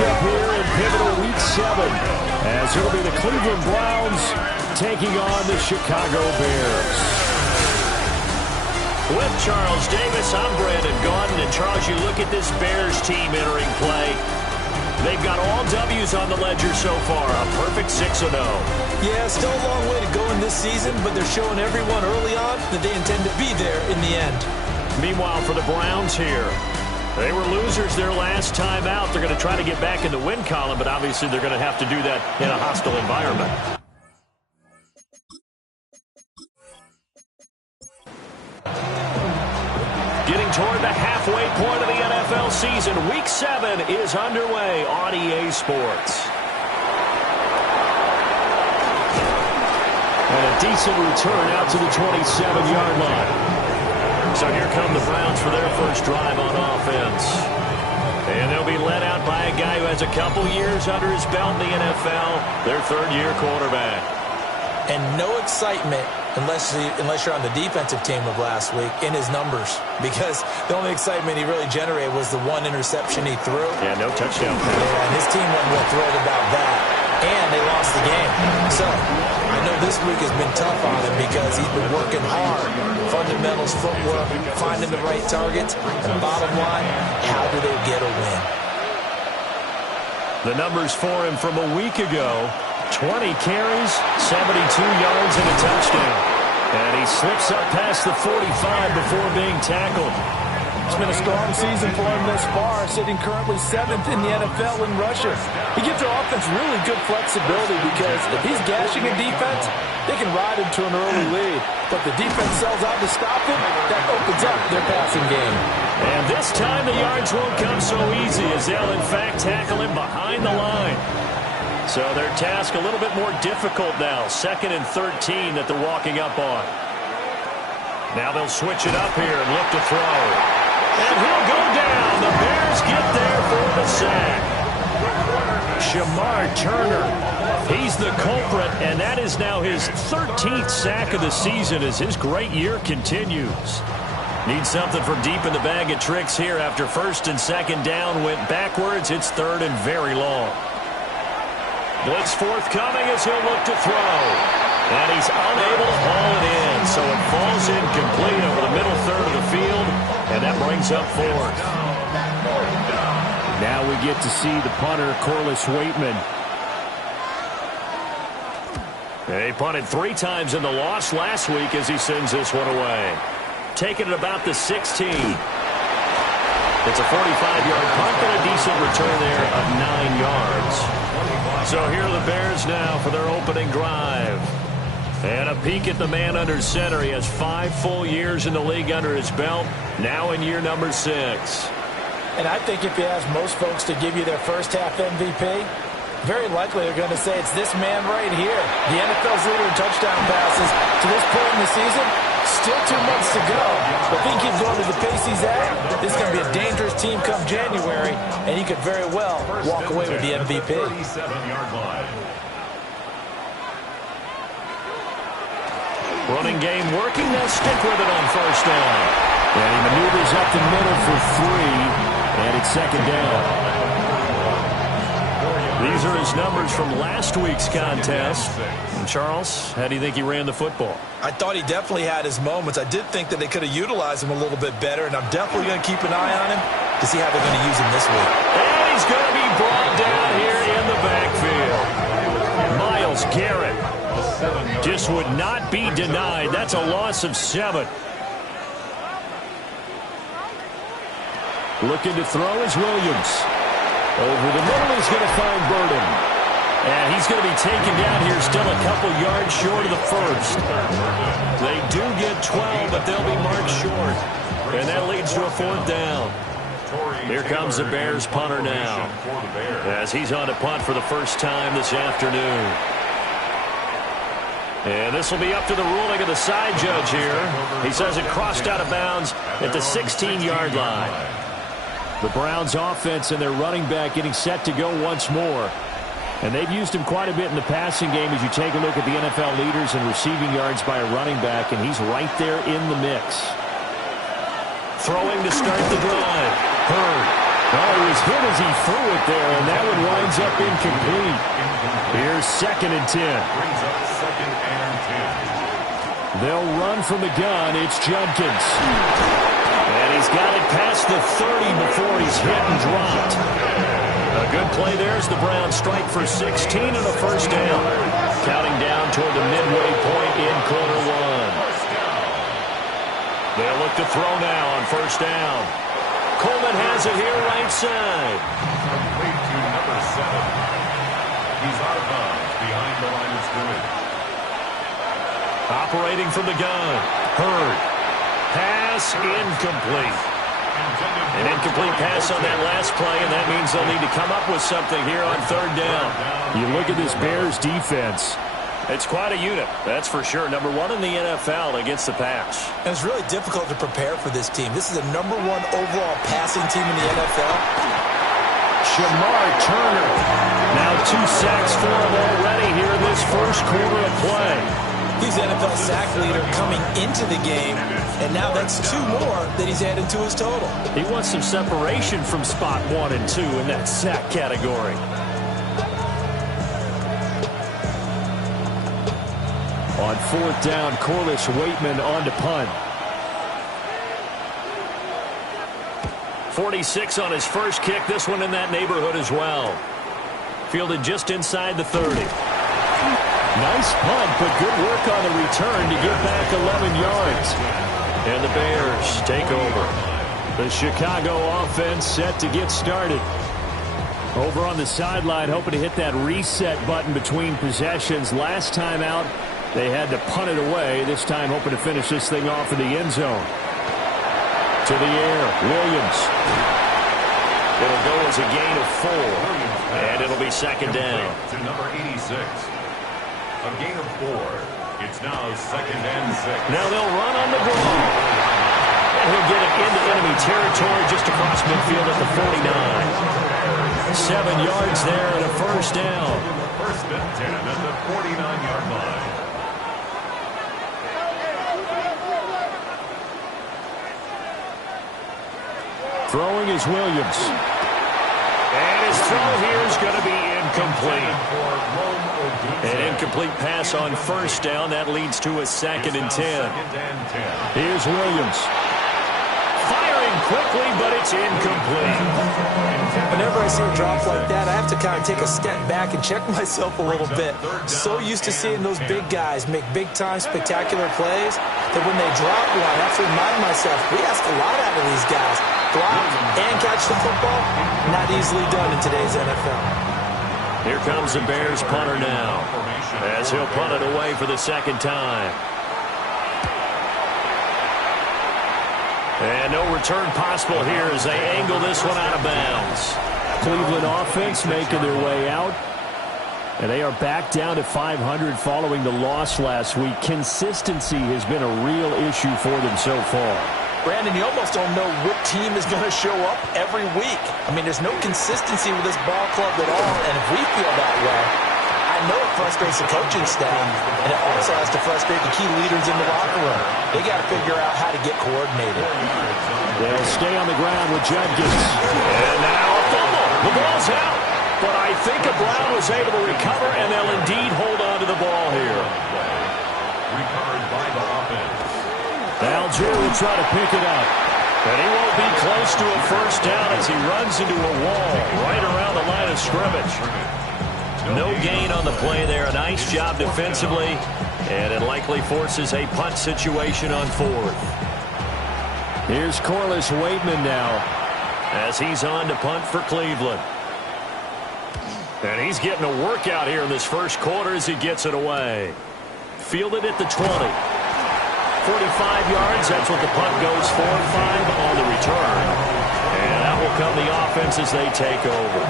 matchup here in pivotal Week 7, as it'll be the Cleveland Browns taking on the Chicago Bears. With Charles Davis, I'm Brandon Gaudin. And Charles, you look at this Bears team entering play. They've got all W's on the ledger so far, a perfect 6-0. Yeah, still a long way to go in this season, but they're showing everyone early on that they intend to be there in the end. Meanwhile, for the Browns here, they were losers their last time out. They're going to try to get back in the win column, but obviously they're going to have to do that in a hostile environment. Getting toward the halfway point of the NFL season, Week 7 is underway on EA Sports. And a decent return out to the 27-yard line. So here come the Browns for their first drive on offense. And they'll be led out by a guy who has a couple years under his belt in the NFL, their third-year quarterback. And no excitement unless you're on the defensive team of last week in his numbers, because the only excitement he really generated was the one interception he threw. Yeah, no touchdown pass. Yeah, and his team wasn't real thrilled about that, and they lost the game. So I know this week has been tough on him because he's been working hard. Fundamentals, footwork, finding the right targets, and bottom line, how do they get a win? The numbers for him from a week ago: 20 carries, 72 yards, and a touchdown. And he slips up past the 45 before being tackled. It's been a strong season for him thus far, sitting currently 7th in the NFL in rushing. He gives their offense really good flexibility because if he's gashing a defense, they can ride into an early lead. But the defense sells out to stop him, that opens up their passing game. And this time the yards won't come so easy, as they'll in fact tackle him behind the line. So their task a little bit more difficult now. 2nd and 13 that they're walking up on. Now they'll switch it up here and look to throw. And he'll go down. The Bears get there for the sack. Shemar Turner, he's the culprit, and that is now his 13th sack of the season as his great year continues. Needs something from deep in the bag of tricks here after 1st and 2nd down went backwards. It's 3rd and very long. Blitz forthcoming as he'll look to throw. And he's unable to haul it in. So it falls incomplete over the middle third of the field. And that brings up 4th. Now we get to see the punter, Corliss Waitman. He punted 3 times in the loss last week as he sends this one away. Taking it about the 16. It's a 45-yard punt and a decent return there of 9 yards. So here are the Bears now for their opening drive. And a peek at the man under center. He has 5 full years in the league under his belt, now in year number 6. And I think if you ask most folks to give you their first half MVP, very likely they're going to say it's this man right here. The NFL's leader in touchdown passes to this point in the season. Still 2 months to go. But if he keeps going to the pace he's at, this is going to be a dangerous team come January, and he could very well walk away with the MVP. Running game working. They'll stick with it on 1st down. And he maneuvers up the middle for 3, and it's 2nd down. These are his numbers from last week's contest. And Charles, how do you think he ran the football? I thought he definitely had his moments. I did think that they could have utilized him a little bit better, and I'm definitely going to keep an eye on him to see how they're going to use him this week. And he's going to be brought down here in the backfield. Myles Garrett just would not be denied. That's a loss of 7. Looking to throw is Williams. Over the middle, he's going to find Burden. And he's going to be taken down here still a couple yards short of the 1st. They do get 12, but they'll be marked short. And that leads to a 4th down. Here comes the Bears punter now, as he's on to punt for the first time this afternoon. And this will be up to the ruling of the side judge here. He says it crossed out of bounds at the 16-yard line. The Browns offense and their running back getting set to go once more. And they've used him quite a bit in the passing game as you take a look at the NFL leaders in receiving yards by a running back, and he's right there in the mix. Throwing to start the drive. Hurd. Oh, he was hit as he threw it there, and that one ends up incomplete. Here's 2nd and 10. They'll run from the gun. It's Judkins. And he's got it past the 30 before he's hit and dropped. A good play there as the Browns strike for 16 and a first down. Counting down toward the midway point in quarter one. They'll look to throw now on first down. Coleman has it here right side. Complete to number 7. He's out of bounds behind the line of scrimmage. Operating from the gun. Hurd. Pass incomplete. An incomplete pass on that last play, and that means they'll need to come up with something here on third down. You look at this Bears defense. It's quite a unit, that's for sure. Number 1 in the NFL against the pass. And it's really difficult to prepare for this team. This is the number 1 overall passing team in the NFL. Shamar Turner. Now 2 sacks for him already here in this first quarter of play. He's NFL sack leader coming into the game, and now that's 2 more that he's added to his total. He wants some separation from spot 1 and 2 in that sack category. On 4th down, Corliss Waitman on to punt. 46 on his first kick. This one in that neighborhood as well. Fielded just inside the 30. Nice punt, but good work on the return to get back 11 yards. And the Bears take over. The Chicago offense set to get started. Over on the sideline, hoping to hit that reset button between possessions. Last time out, they had to punt it away. This time, hoping to finish this thing off in the end zone. To the air, Williams. It'll go as a gain of 4, and it'll be second down. To number 86. A gain of 4. It's now 2nd and 6. Now they'll run on the draw. And he'll get it into enemy territory just across midfield at the 49. 7 yards there and a first down. 1st and 10 at the 49-yard line. Throwing is Williams. And his throw here is going to be incomplete. An incomplete pass on first down. That leads to a 2nd and 10. Here's Williams. Firing quickly, but it's incomplete. Whenever I see a drop like that, I have to kind of take a step back and check myself a little bit. So used to seeing those big guys make big-time spectacular plays that when they drop one, I have to remind myself, we ask a lot out of these guys. Block and catch the football, not easily done in today's NFL. Here comes the Bears punter now, as he'll punt it away for the 2nd time. And no return possible here as they angle this one out of bounds. Cleveland offense making their way out. And they are back down to 500 following the loss last week. Consistency has been a real issue for them so far. Brandon, you almost don't know what team is going to show up every week. I mean, there's no consistency with this ball club at all, and if we feel that way, I know it frustrates the coaching staff, and it also has to frustrate the key leaders in the locker room. They got to figure out how to get coordinated. They'll stay on the ground with Judkins. And now a fumble. The ball's out, but I think Brown was able to recover, and they'll indeed hold on to the ball here. Recovered by the offense. Algier will try to pick it up. And he won't be close to a first down as he runs into a wall right around the line of scrimmage. No gain on the play there. A nice job defensively, and it likely forces a punt situation on 4th. Here's Corliss Waitman now, as he's on to punt for Cleveland. And he's getting a workout here in this first quarter as he gets it away. Fielded at the 20. 45 yards, that's what the punt goes for. 5 on the return. And that will come the offense as they take over.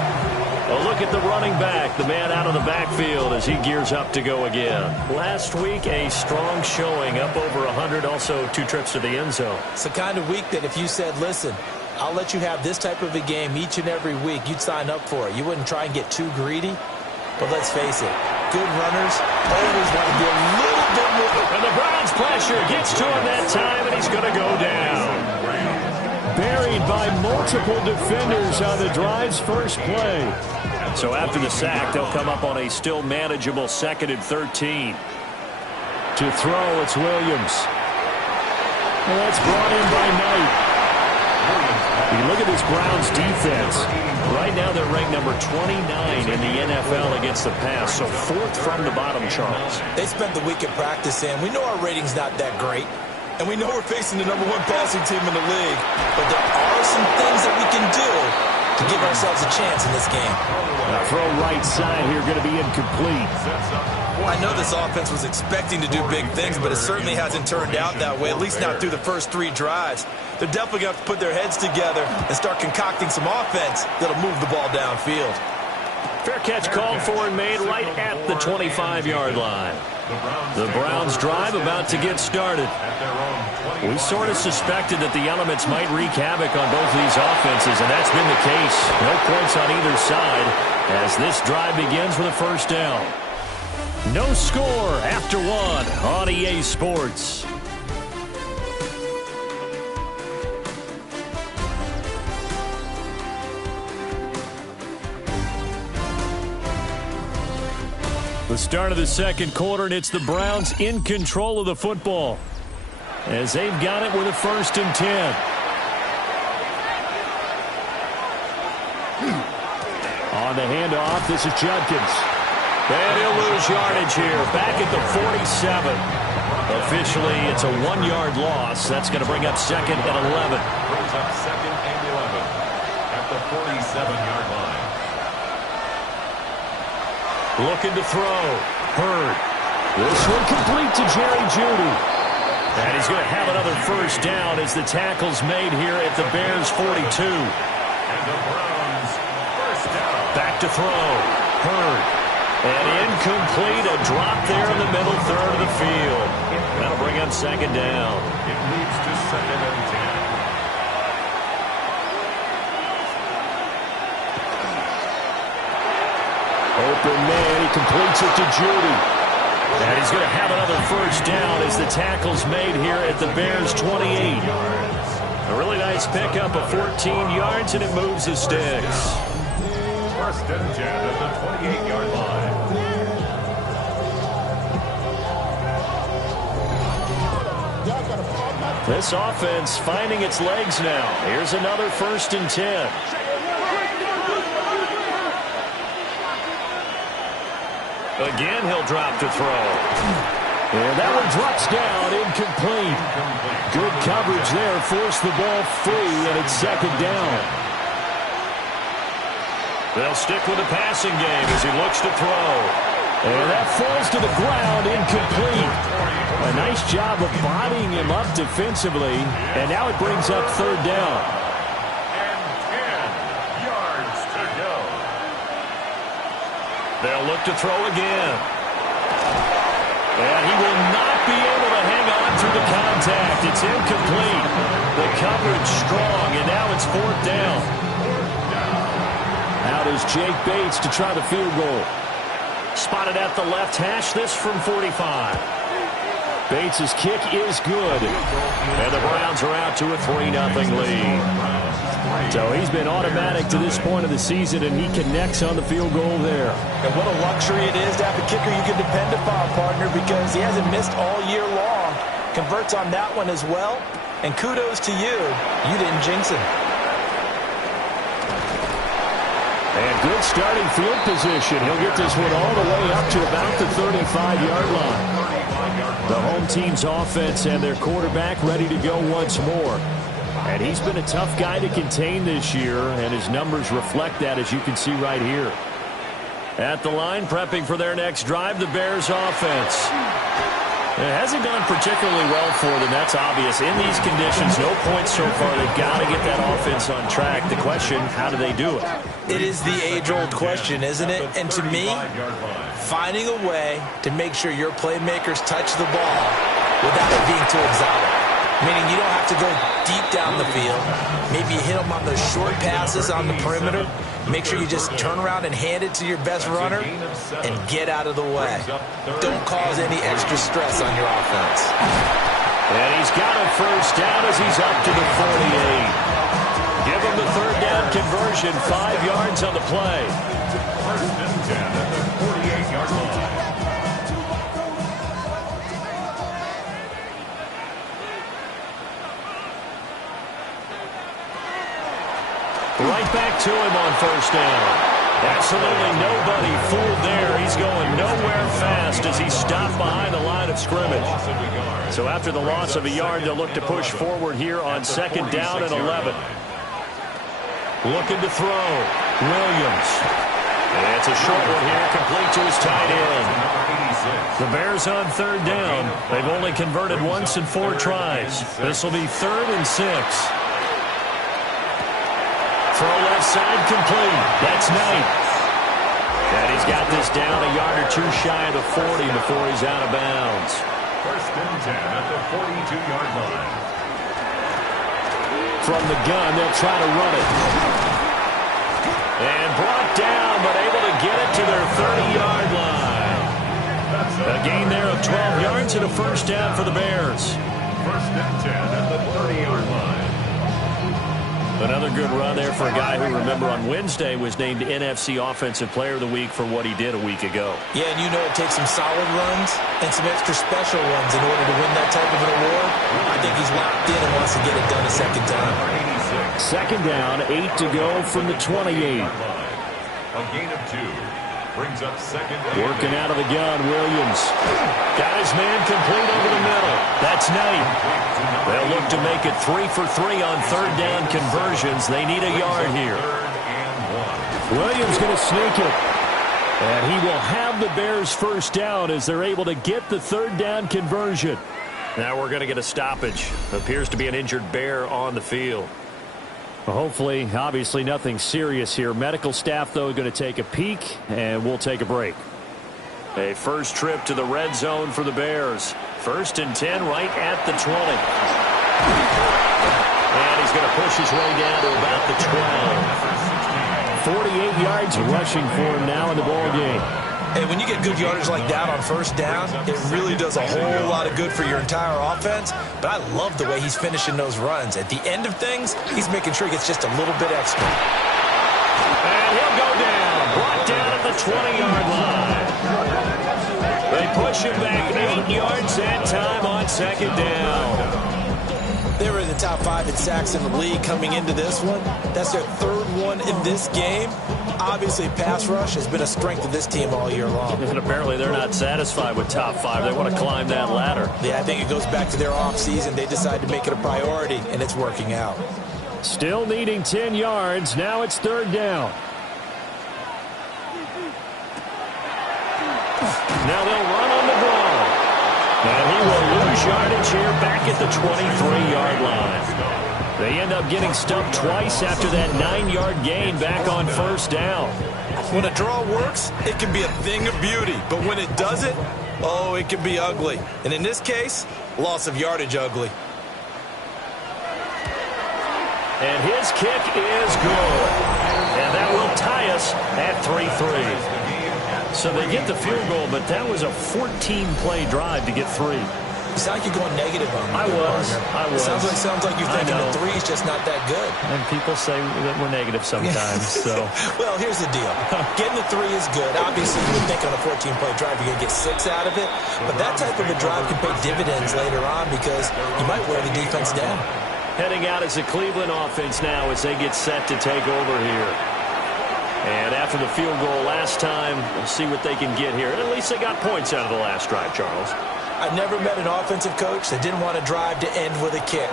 A look at the running back, the man out of the backfield as he gears up to go again. Last week, a strong showing, up over 100, also 2 trips to the end zone. It's the kind of week that if you said, listen, I'll let you have this type of a game each and every week, you'd sign up for it. You wouldn't try and get too greedy. But let's face it, good runners always want to be a little bit more. And the Browns pressure gets to him that time, and he's going to go down. Buried by multiple defenders on the drive's first play. So after the sack, they'll come up on a still manageable 2nd and 13. To throw, it's Williams. And that's brought in by Knight. You look at this Browns defense. Right now they're ranked number 29 in the NFL against the pass, so 4th from the bottom, Charles. They spent the week at practice, and we know our rating's not that great. And we know we're facing the number 1 passing team in the league. But there are some things that we can do to give ourselves a chance in this game. Now throw right side here, going to be incomplete. I know this offense was expecting to do big things, but it certainly hasn't turned out that way, at least not through the first 3 drives. They're definitely going to have to put their heads together and start concocting some offense that'll move the ball downfield. Fair catch called for and made right at the 25-yard line. The Browns drive about to get started. We sort of suspected that the elements might wreak havoc on both of these offenses, and that's been the case. No points on either side as this drive begins with a first down. No score after 1 on EA Sports. The start of the second quarter, and it's the Browns in control of the football as they've got it with a 1st and 10. On the handoff, this is Judkins. And he'll lose yardage here, back at the 47. Officially, it's a 1-yard loss. That's going to bring up 2nd and 11. Brings up 2nd and 11 at the 47-yard line. Looking to throw. Hurd. This one complete to Jerry Jeudy. And he's going to have another first down as the tackle's made here at the Bears' 42. And the Browns first down. Back to throw. Hurd. And incomplete, a drop there in the middle third of the field. That'll bring up 2nd down. It leads to 2nd and 10. Open man, he completes it to Jeudy. And he's going to have another first down as the tackle's made here at the Bears' 28. A really nice pickup of 14 yards, and it moves the sticks. 1st and 10 at the 28-yard line. This offense finding its legs now. Here's another 1st and 10. Again, he'll drop to throw. And that one drops down, incomplete. Good coverage there, forced the ball free, and it's 2nd down. They'll stick with the passing game as he looks to throw. And that falls to the ground, incomplete. A nice job of bodying him up defensively, and now it brings up 3rd down. And 10 yards to go. They'll look to throw again. And he will not be able to hang on through the contact. It's incomplete. The coverage strong, and now it's 4th down. Out is Jake Bates to try the field goal. Spotted at the left hash, this from 45. Bates' kick is good. And the Browns are out to a 3-0 lead. So he's been automatic to this point of the season, and he connects on the field goal there. And what a luxury it is to have a kicker you can depend upon, partner, because he hasn't missed all year long. Converts on that one as well. And kudos to you. You didn't jinx him. And good starting field position. He'll get this one all the way up to about the 35-yard line. The home team's offense and their quarterback ready to go once more. And he's been a tough guy to contain this year, and his numbers reflect that, as you can see right here. At the line, prepping for their next drive, the Bears offense. It hasn't gone particularly well for them, that's obvious. In these conditions, no points so far. They've got to get that offense on track. The question, how do they do it? It is the age-old question, isn't it? And to me, finding a way to make sure your playmakers touch the ball without it being too exotic. Meaning you don't have to go deep down the field. Maybe you hit them on those short passes on the perimeter. Make sure you just turn around and hand it to your best runner and get out of the way. Don't cause any extra stress on your offense. And he's got a first down as he's up to the 48. Give him the 3rd down conversion, 5 yards on the play. to him on first down. Absolutely nobody fooled there. He's going nowhere fast as he's stopped behind the line of scrimmage. So after the loss of a yard, they'll look to push forward here on second down and 11. Looking to throw. Williams. And it's a short one here, complete to his tight end. The Bears on third down. They've only converted once in 4 tries. This will be 3rd and 6. Throw left side complete. That's Knight. And he's got this down a yard or 2 shy of the 40 before he's out of bounds. 1st and 10 at the 42-yard line. From the gun, they'll try to run it. And brought down, but able to get it to their 30-yard line. A gain there of 12 yards and a first down for the Bears. 1st and 10 at the 30-yard line. Another good run there for a guy who, remember, on Wednesday was named NFC Offensive Player of the Week for what he did a week ago. Yeah, and you know it takes some solid runs and some extra special ones in order to win that type of an award. I think he's locked in and wants to get it done a second time. Second down, 8 to go from the 28. A gain of 2. Brings up second. Working out of the gun, Williams. Got his man complete over the middle. That's Knight. They'll look to make it 3 for 3 on third down conversions. They need a yard here. 3rd and 1. Williams going to sneak it. And he will have the Bears first down as they're able to get the third down conversion. Now we're going to get a stoppage. Appears to be an injured Bear on the field. Well, hopefully, obviously nothing serious here. Medical staff, though, going to take a peek, and we'll take a break. A first trip to the red zone for the Bears. 1st and 10 right at the 20. And he's going to push his way down to about the 12. 48 yards rushing for him now in the ball game. And when you get good yardage like that on first down, it really does a whole lot of good for your entire offense. But I love the way he's finishing those runs. At the end of things, he's making sure he gets just a little bit extra. And he'll go down. Brought down at the 20-yard line. They push him back 8 yards that time on second down. They were in the top 5 in sacks in the league coming into this one. That's their 3rd one in this game. Obviously, pass rush has been a strength of this team all year long. And apparently they're not satisfied with top 5. They want to climb that ladder. Yeah, I think it goes back to their offseason. They decided to make it a priority, and it's working out. Still needing 10 yards. Now it's third down. Now they'll run on the ball. And he will lose yardage here back at the 23-yard line. They end up getting stumped twice after that 9-yard gain back on first down. When a draw works, it can be a thing of beauty. But when it doesn't, oh, it can be ugly. And in this case, loss of yardage ugly. And his kick is good. And that will tie us at 3-3. So they get the field goal, but that was a 14-play drive to get 3. You sound like you're going negative on me. I was. Sounds like you're thinking the 3 is just not that good. And people say that we're negative sometimes. So, well, here's the deal. Getting the 3 is good. Obviously, you would think on a 14-play drive you're going to get 6 out of it. But that type of a drive can pay dividends later on because you might wear the defense down. Heading out is the Cleveland offense now as they get set to take over here. And after the field goal last time, we'll see what they can get here. And at least they got points out of the last drive, Charles. I've never met an offensive coach that didn't want a drive to end with a kick.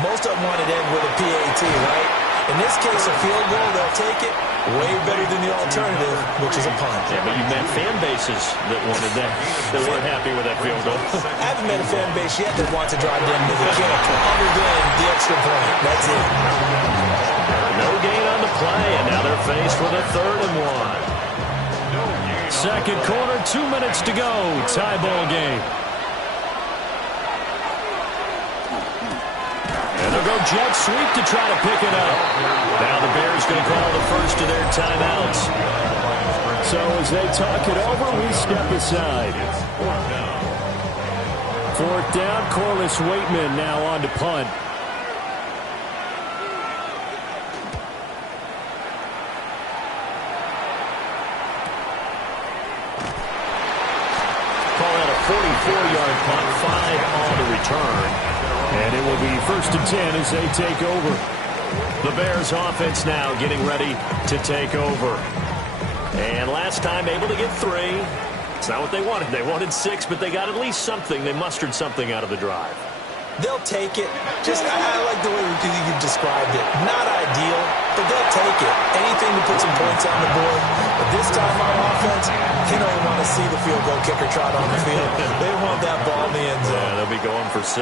Most of them want it to end with a PAT, right? In this case, a field goal, they'll take it. Way better than the alternative, which is a punt. Yeah, but you met fan bases that wanted that, that weren't happy with that field goal. I haven't met a fan base yet that wants a drive to end with a kick, other than the extra point. That's it. No gain on the play, and now they're faced with a 3rd and 1. Second quarter, 2 minutes to go. Tie ball game. And they'll go jet sweep to try to pick it up. Now the Bears going to call the first of their timeouts. So as they talk it over, we step aside. 4th down, Corliss Waitman now on to punt. Call out a 44-yard punt, 5 on the return. And it will be 1st and 10 as they take over. The Bears offense now getting ready to take over. And last time able to get 3. It's not what they wanted. They wanted 6, but they got at least something. They mustered something out of the drive. They'll take it. I like the way you described it. Not ideal, but they'll take it. Anything to put some points on the board. But this time on offense, they don't want to see the field goal kicker trot on the field. They want that ball in the end zone. Yeah, they'll be going for 6.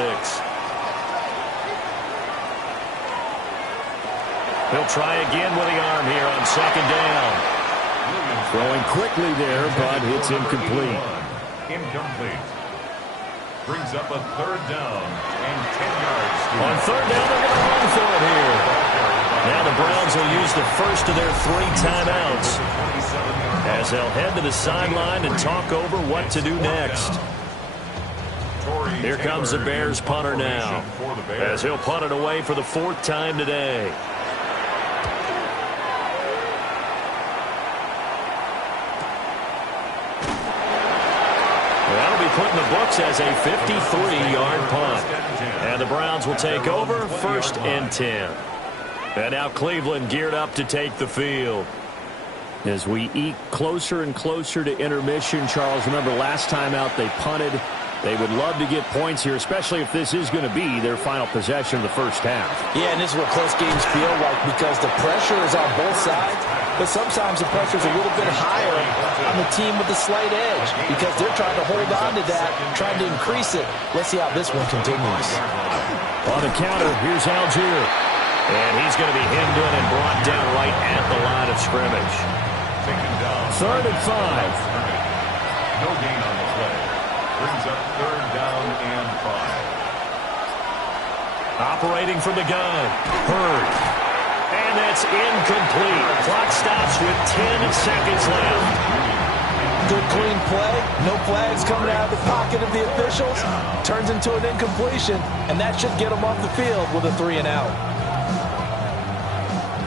He'll try again with the arm here on second down. Throwing quickly there, but it's incomplete. Incomplete. Brings up a third down and 10 yards. On third down, they're going to run for it here. Now the Browns will use the first of their 3 timeouts as they'll head to the sideline and talk over what to do next. Here comes the Bears punter now as he'll punt it away for the 4th time today. Put in the books as a 53-yard punt. And the Browns will take over 1st and 10. And now Cleveland geared up to take the field. As we eke closer and closer to intermission, Charles, remember last time out they punted. They would love to get points here, especially if this is going to be their final possession of the first half. Yeah, and this is what close games feel like because the pressure is on both sides, but sometimes the pressure is a little bit higher on the team with the slight edge because they're trying to hold on to that, trying to increase it. Let's see how this one continues. On the counter, here's Algier. And he's going to be hemmed in and brought down right at the line of scrimmage. 3rd and 5. No gain on the play. Brings up 3rd down and 5. Operating from the gun. Hurd. And that's incomplete. Clock stops with 10 seconds left. Good clean play. No flags coming out of the pocket of the officials. Turns into an incompletion, and that should get them off the field with a 3 and out.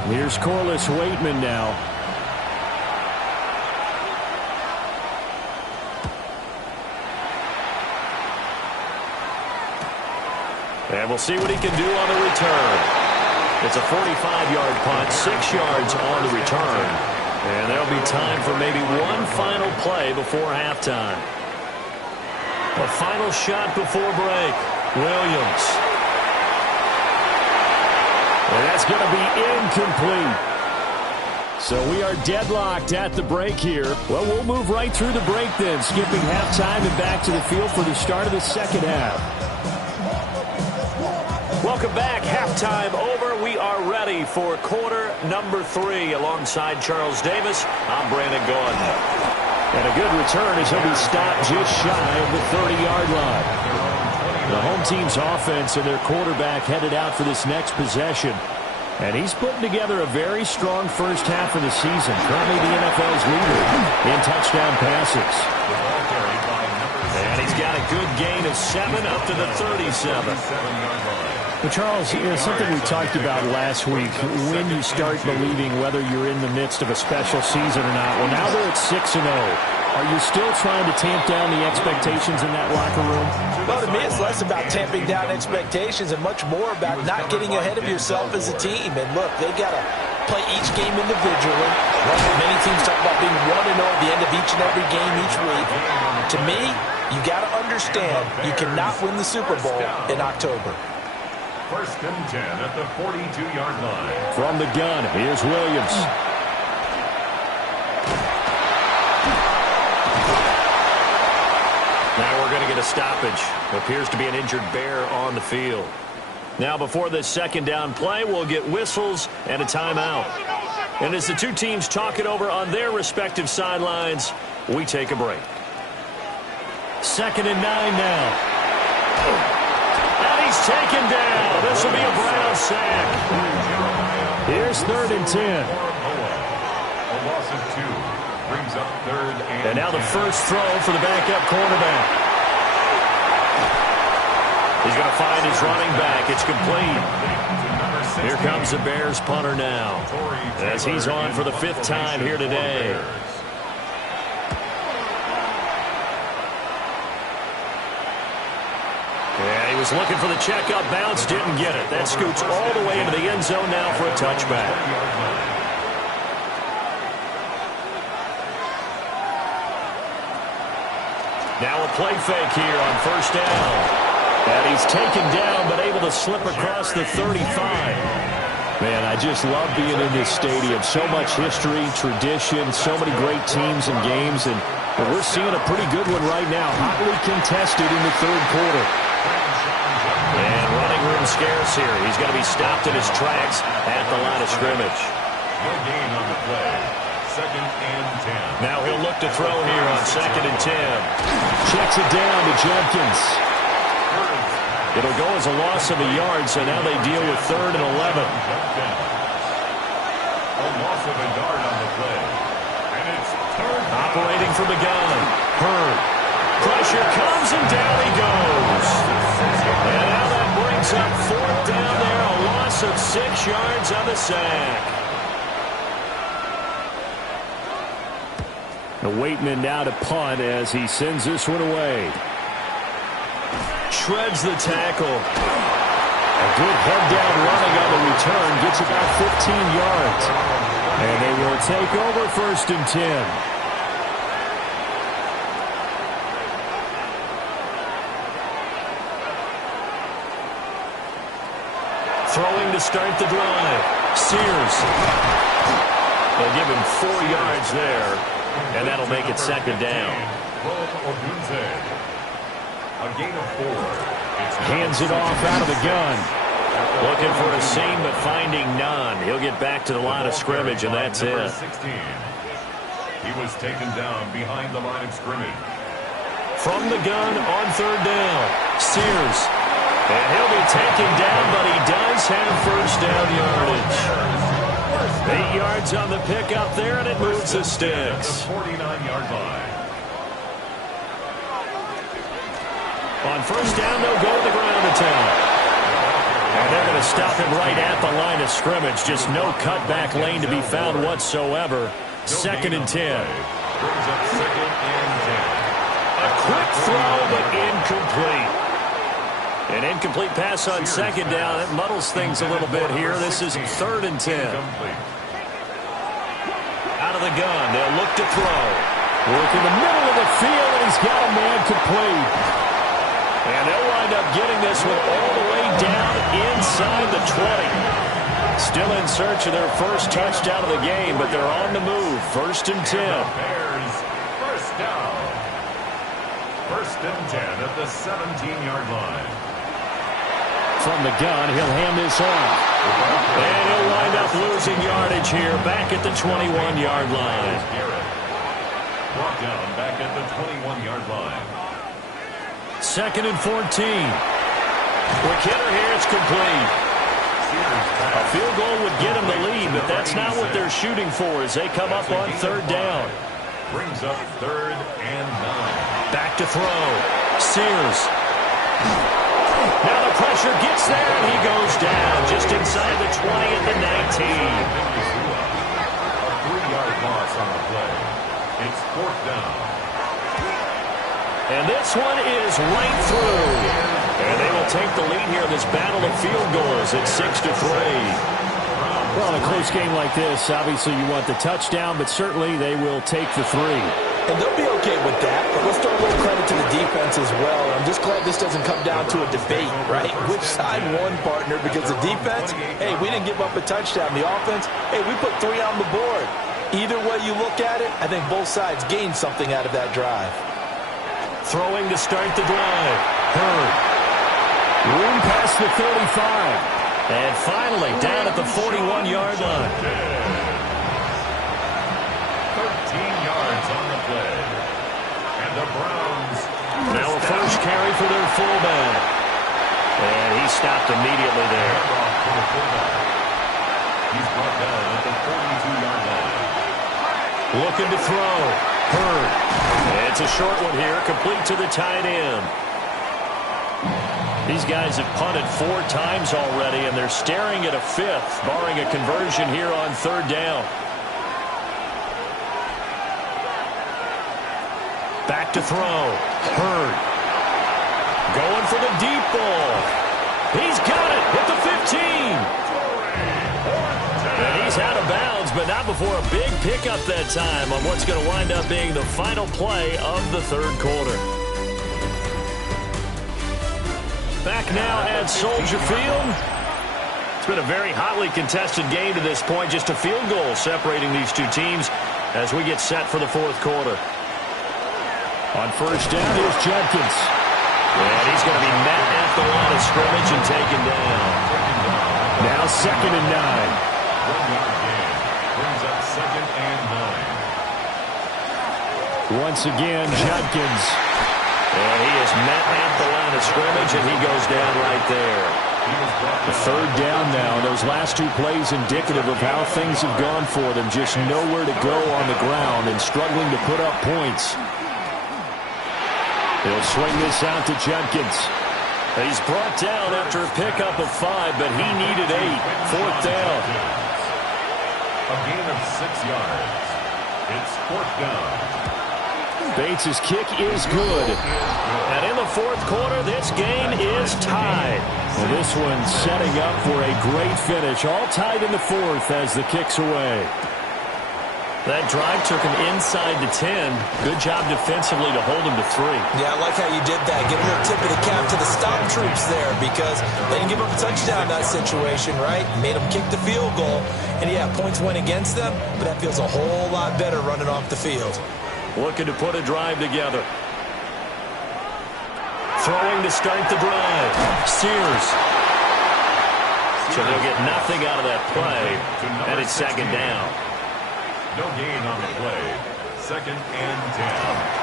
Here's Corliss Waitman now. And we'll see what he can do on the return. It's a 45-yard punt, 6 yards on the return. And there'll be time for maybe one final play before halftime. A final shot before break. Williams. And that's going to be incomplete. So we are deadlocked at the break here. Well, we'll move right through the break then, skipping halftime and back to the field for the start of the second half. Welcome back. Halftime over. We are ready for quarter number 3. Alongside Charles Davis, I'm Brandon Gaudin. And a good return as he'll be stopped just shy of the 30-yard line. The home team's offense and their quarterback headed out for this next possession. And he's putting together a very strong first half of the season. Currently the NFL's leader in touchdown passes. And he's got a good gain of 7 up to the 37. Well, Charles, something we talked about last week, when you start believing whether you're in the midst of a special season or not. Well, now they're at 6-0. Are you still trying to tamp down the expectations in that locker room? Well, to me, it's less about tamping down expectations and much more about not getting ahead of yourself as a team. And look, they got to play each game individually. Many teams talk about being 1-0 at the end of each and every game each week. To me, you got to understand you cannot win the Super Bowl in October. 1st and 10 at the 42-yard line. From the gun, here's Williams. Now we're going to get a stoppage. Appears to be an injured Bear on the field. Now before this second down play, we'll get whistles and a timeout. And as the two teams talk it over on their respective sidelines, we take a break. 2nd and 9 now. And he's taken down. This will be a Brown sack. Here's 3rd and 10. A loss of 2. Brings up 3rd and now the first throw for the backup cornerback. He's going to find his running back. It's complete. Here comes the Bears punter now as he's on for the 5th time here today. Yeah, he was looking for the checkup bounce, didn't get it. That scoots all the way into the end zone now for a touchback. Now a play fake here on first down. And he's taken down, but able to slip across the 35. Man, I just love being in this stadium. So much history, tradition, so many great teams and games. And we're seeing a pretty good one right now. Hotly contested in the third quarter. And running room scarce here. He's going to be stopped in his tracks at the line of scrimmage. No gain on the play. 2nd and 10. Now he'll look to throw here on 2nd and 10. Checks it down to Jenkins. It'll go as a loss of a yard, so now they deal with 3rd and 11. A loss of a yard on the play. And it's third. Operating from the gun. Hurd. Pressure comes, and down he goes. And now that brings up 4th down there. A loss of 6 yards on the sack. The Waitman now to punt as he sends this one away. Shreds the tackle. A good head-down running on the return. Gets about 15 yards. And they will take over 1st and 10. Throwing to start the drive. Sears. They'll give him 4 yards there. And that'll make it 2nd down. A gain of 4. Hands it off out of the gun. Looking for a seam, but finding none. He'll get back to the line of scrimmage, and that's it. 16. He was taken down behind the line of scrimmage. From the gun on 3rd down. Sears. And he'll be taken down, but he does have 1st down yardage. 8 yards on the pickup there, and it moves the sticks. 49-yard line. On 1st down, they'll go to the ground attack. And they're going to stop him right at the line of scrimmage. Just no cutback lane to be found whatsoever. 2nd and 10. Brings up 2nd and 10. A quick throw, but incomplete. An incomplete pass on 2nd down. It muddles things a little bit here. This is 3rd and 10. Out of the gun, they'll look to throw. Work in the middle of the field, and he's got a man complete. And they'll wind up getting this one all the way down inside the 20. Still in search of their first touchdown of the game, but they're on the move. 1st and 10. Bears, 1st down. 1st and 10 at the 17-yard line. From the gun, he'll hand this off. And he'll wind up losing yardage here back at the 21-yard line. Brought down back at the 21-yard line. 2nd and 14. Quick hitter here, it's complete. A field goal would get them the lead, but that's not what they're shooting for as they come up on 3rd down. Brings up 3rd and 9. Back to throw. Sears. Now the pressure gets there, and he goes down just inside the 20 at the 19. A 3-yard loss on the play. It's 4th down. And this one is right through. And they will take the lead here in this battle of field goals at 6-3. Well, in a close game like this, obviously you want the touchdown, but certainly they will take the 3. And they'll be okay with that, but let's throw a little credit to the defense as well. I'm just glad this doesn't come down to a debate, right? Which side won, partner? Because the defense, hey, we didn't give up a touchdown. The offense, hey, we put 3 on the board. Either way you look at it, I think both sides gained something out of that drive. Throwing to start the drive. Hurd. Room past the 35. And finally, down at the 41-yard line. 13 yards on the play. And the Browns. Now a first carry for their fullback. And he stopped immediately there. He's brought down at the 42-yard line. Looking to throw. Hurd. It's a short one here, complete to the tight end. These guys have punted 4 times already, and they're staring at a 5th, barring a conversion here on 3rd down. Back to throw. Hurd. Going for the deep ball. He's got it at the 15. And he's out of bounds, but not before a big pickup that time on what's going to wind up being the final play of the third quarter. Back now at Soldier Field. It's been a very hotly contested game to this point. Just a field goal separating these two teams as we get set for the fourth quarter. On first down, here's Judkins. And he's going to be met at the line of scrimmage and taken down. Now 2nd and 9. 1-yard gain. Brings up 2nd and 9. Once again, Judkins. And he is met at the line of scrimmage, and he goes down right there. The third down now. Those last two plays indicative of how things have gone for them. Just nowhere to go on the ground and struggling to put up points. He'll swing this out to Judkins. He's brought down after a pickup of 5, but he needed 8. Fourth down. A gain of 6 yards. It's 4th down. Bates' kick is good. And in the fourth quarter, this game is tied. Well, this one's setting up for a great finish. All tied in the fourth as the kick's away. That drive took him inside the 10. Good job defensively to hold him to 3. Yeah, I like how you did that. Give a little tip of the cap to the stop troops there because they didn't give up a touchdown in that situation, right? Made them kick the field goal. And, yeah, points went against them, but that feels a whole lot better running off the field. Looking to put a drive together. Throwing to start the drive. Sears. So they'll get nothing out of that play, and it's 2nd down. No gain on the play. 2nd and 10.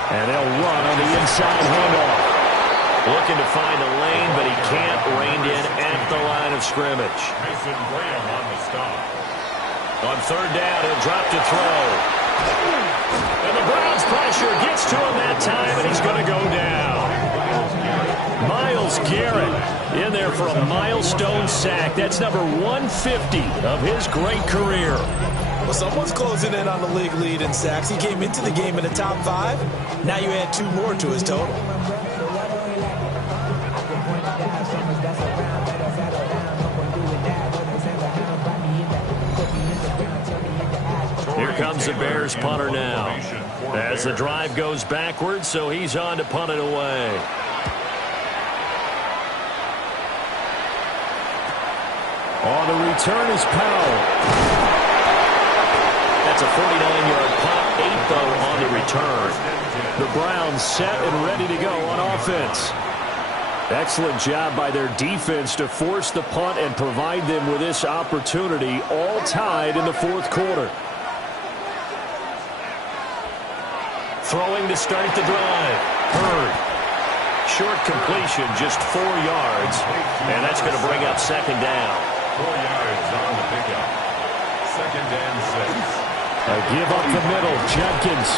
And they'll run on the inside handoff. Looking to find a lane, but he can't rein in at the line of scrimmage. Mason Graham on the stop. On third down, he'll drop to throw. And the Browns pressure gets to him that time, and he's going to go down. Myles Garrett in there for a milestone sack. That's number 150 of his great career. Well, someone's closing in on the league lead in sacks. He came into the game in the top 5. Now you add 2 more to his total. Here comes the Bears punter now. As the drive goes backwards, so he's on to punt it away. On the return is Powell. That's a 49-yard punt, 8 though on the return. The Browns set and ready to go on offense. Excellent job by their defense to force the punt and provide them with this opportunity, all tied in the fourth quarter. Throwing to start the drive. Hurd. Short completion, just 4 yards. And that's going to bring up 2nd down. 4 yards on the pickup. 2nd and 6. A give up the middle. Judkins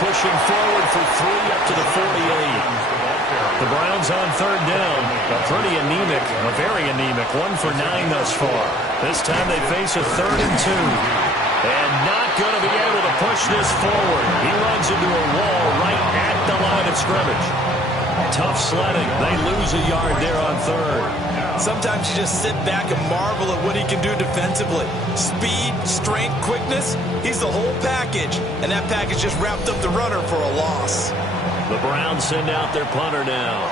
pushing forward for 3 up to the 48. The Browns on third down. A pretty anemic, a very anemic 1 for 9 thus far. This time they face a 3rd and 2. And not going to be able to push this forward. He runs into a wall right at the line of scrimmage. Tough sledding. They lose a yard there on third. Sometimes you just sit back and marvel at what he can do defensively. Speed, strength, quickness, he's the whole package. And that package just wrapped up the runner for a loss. The Browns send out their punter now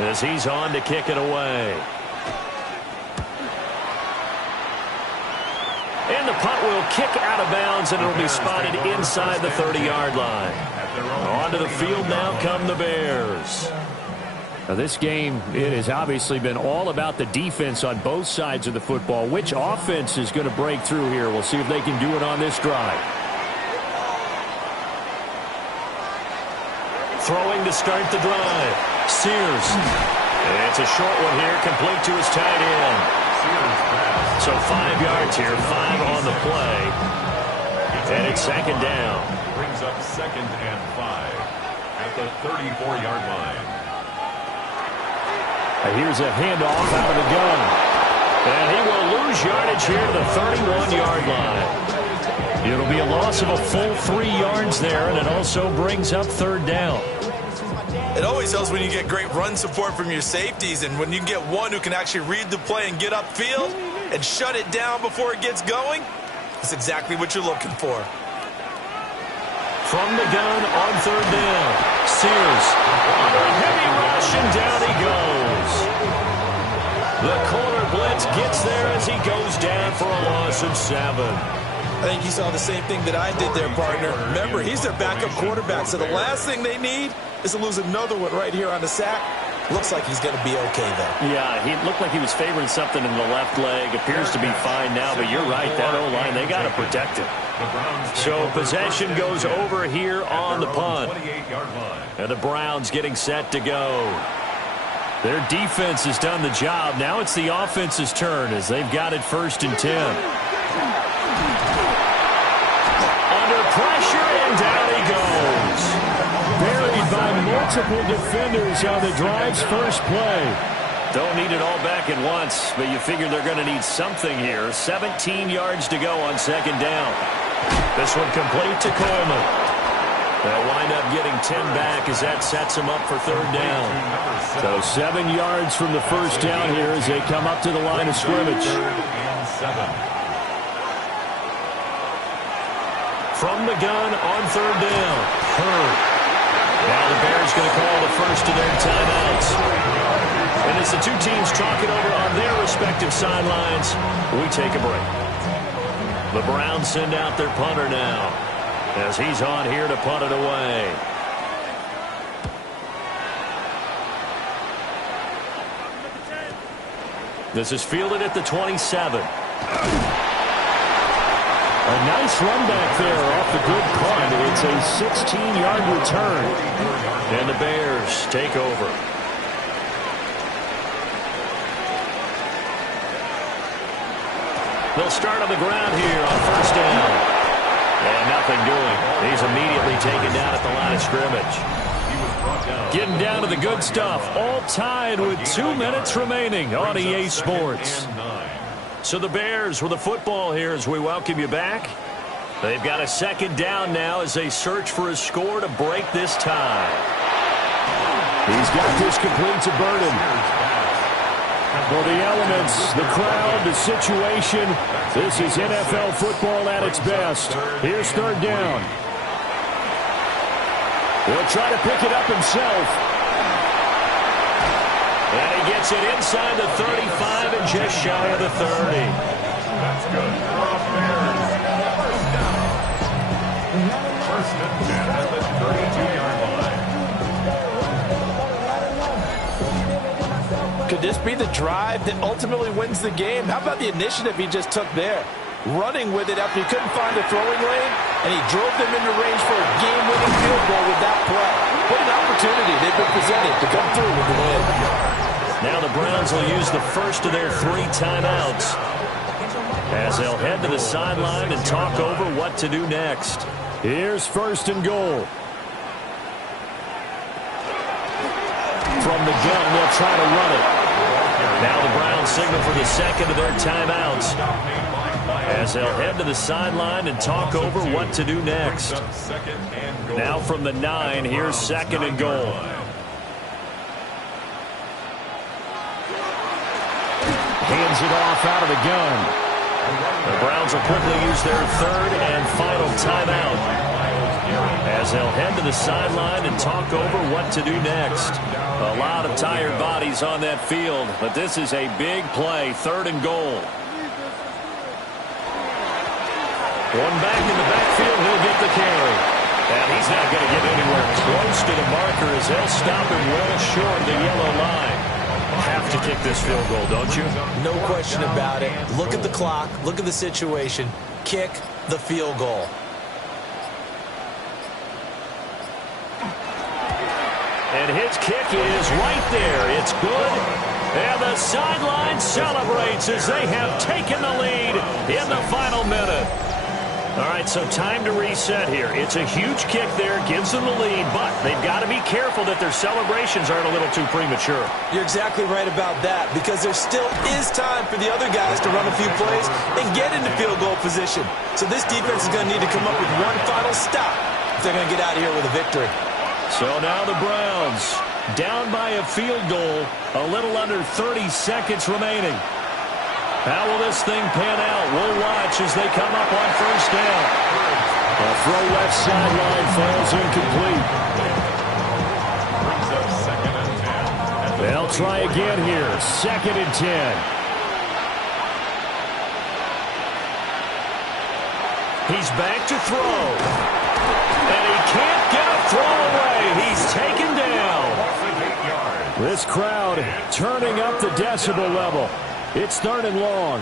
as he's on to kick it away. And the punt will kick out of bounds, and it'll be spotted inside the 30-yard line. Onto the field now come the Bears. Now this game, it has obviously been all about the defense on both sides of the football. Which offense is going to break through here? We'll see if they can do it on this drive. Throwing to start the drive. Sears. And it's a short one here, complete to his tight end. So 5 yards here, 5 on the play. And it's 2nd down. Brings up 2nd and 5 at the 34-yard line. Here's a handoff out of the gun. And he will lose yardage here to the 31-yard line. It'll be a loss of a full 3 yards there, and it also brings up 3rd down. It always helps when you get great run support from your safeties, and when you get one who can actually read the play and get upfield and shut it down before it gets going, that's exactly what you're looking for. From the gun on third down, Sears under a heavy rush, and down he goes. The corner blitz gets there as he goes down for a loss of 7. I think you saw the same thing that I did there, partner. Remember, he's their backup quarterback, so the last thing they need is to lose another one right here on the sack. Looks like he's going to be okay, though. Yeah, he looked like he was favoring something in the left leg. Appears to be fine now, but you're right. That O-line, they got to protect him. So possession goes over here on the punt. And the Browns getting set to go. Their defense has done the job. Now it's the offense's turn as they've got it 1st and 10. Under pressure, and down he goes. Buried by multiple defenders on the drive's first play. Don't need it all back at once, but you figure they're going to need something here. 17 yards to go on 2nd down. This one complete to Coleman. They'll wind up getting 10 back as that sets them up for 3rd down. So 7 yards from the first down here as they come up to the line of scrimmage. From the gun on 3rd down, Hurd. Now the Bears going to call the first of their timeouts. And as the two teams talk it over on their respective sidelines, we take a break. The Browns send out their punter now as he's on here to punt it away. This is fielded at the 27. A nice run back there off the good punt. It's a 16-yard return. And the Bears take over. They'll start on the ground here on 1st down. And nothing doing. He's immediately taken down at the line of scrimmage. Getting down to the good stuff. All tied with 2 minutes remaining on EA Sports. So the Bears with the football here as we welcome you back. They've got a 2nd down now as they search for a score to break this tie. He's got this complete to Burden. For the elements, the crowd, the situation, this is NFL football at its best. Here's 3rd down. He'll try to pick it up himself. And he gets it inside the 35 and just shy of the 30. That's good. 1st and 10 at the 32-yard line. Could this be the drive that ultimately wins the game? How about the initiative he just took there? Running with it after he couldn't find a throwing lane, and he drove them into range for a game-winning field goal with that play. What an opportunity they've been presented to come through with the win. Now the Browns will use the first of their 3 timeouts as they'll head to the sideline and talk over what to do next. Here's 1st and goal. From the gun, they'll try to run it. Now the Browns signal for the 2nd of their timeouts as they'll head to the sideline and talk over what to do next. Now from the 9, here's 2nd and goal. Hands it off out of the gun. The Browns will quickly use their 3rd and final timeout as they'll head to the sideline and talk over what to do next. A lot of tired bodies on that field, but this is a big play, 3rd and goal. One back in the backfield, he'll get the carry. And he's not going to get anywhere close to the marker as they'll stop him well short of the yellow line. Have to kick this field goal, don't you? No question about it. Look at the clock. Look at the situation. Kick the field goal. And his kick is right there. It's good. And the sideline celebrates as they have taken the lead in the final minute. All right, so time to reset here. It's a huge kick there, gives them the lead, but they've got to be careful that their celebrations aren't a little too premature. You're exactly right about that, because there still is time for the other guys to run a few plays and get into field goal position. So this defense is going to need to come up with one final stop if they're going to get out of here with a victory. So now the Browns down by a field goal, a little under 30 seconds remaining. How will this thing pan out? We'll watch as they come up on first down. A throw left sideline falls incomplete. Brings up 2nd and 10. They'll try again here. 2nd and 10. He's back to throw. And he can't get a throw away. He's taken down. This crowd turning up the decibel level. It's 3rd and long.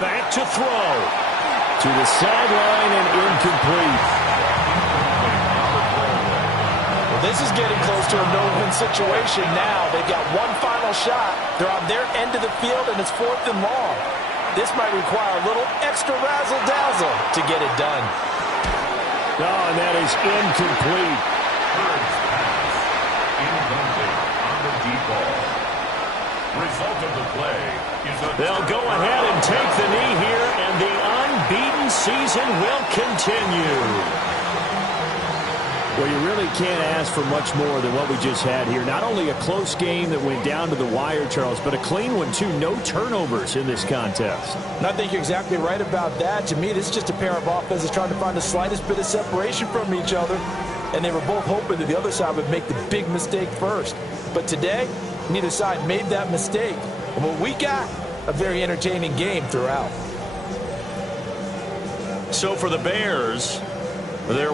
Back to throw. To the sideline and incomplete. Well, this is getting close to a no-win situation now. They've got one final shot. They're on their end of the field, and it's 4th and long. This might require a little extra razzle-dazzle to get it done. Oh, and that is incomplete. First pass. Incomplete on the deep ball. Result of the play is a... They'll go ahead and take the knee here, and the unbeaten season will continue. Well, you really can't ask for much more than what we just had here. Not only a close game that went down to the wire, Charles, but a clean one, too. No turnovers in this contest. And I think you're exactly right about that. To me, this is just a pair of offenses trying to find the slightest bit of separation from each other. And they were both hoping that the other side would make the big mistake first. But today, neither side made that mistake. And what we got, a very entertaining game throughout. So for the Bears, they're